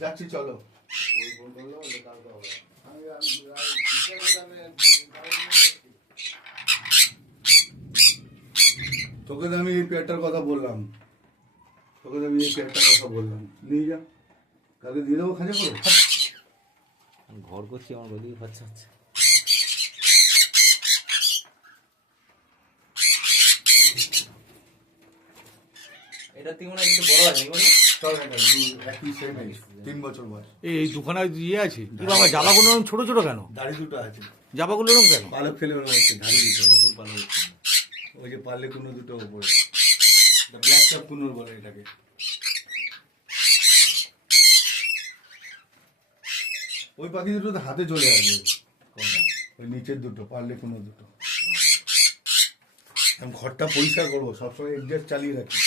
যাচ্ছি চলো। তোকে তো আমি এই পেয়ারটার কথা বললাম, নিয়ে যা, কালকে দিয়ে দেবো খাঁচা করে। ঘর করছি, আমার ওদিকে বাচ্চা হচ্ছে। এটা তিন মনে কিন্তু বড় আছে একই সেম এজ, 3 বছর বয়স। এই দোকানে ইয়ে আছে কি বাবা, জামাগুলো এরকম ছোট ছোট কেন? দাড়ি দুটো আছে, জামাগুলো এরকম কেন? পালক ফেলে মনে হচ্ছে, দাড়ি দুটো নতুন পালন হচ্ছে। ওই যে পারলে কোনো দুটো উপরে, ব্ল্যাক ক্যাপ কুনুর বলে এটাকে। ওই পাখি দুটো তো হাতে চলে আসবে। কোনটা? ওই নিচের দুটো, পারলে কোনো দুটো। আমি ঘরটা পরিষ্কার করবো, সবসময় এক্সাস্ট চালিয়ে রাখি।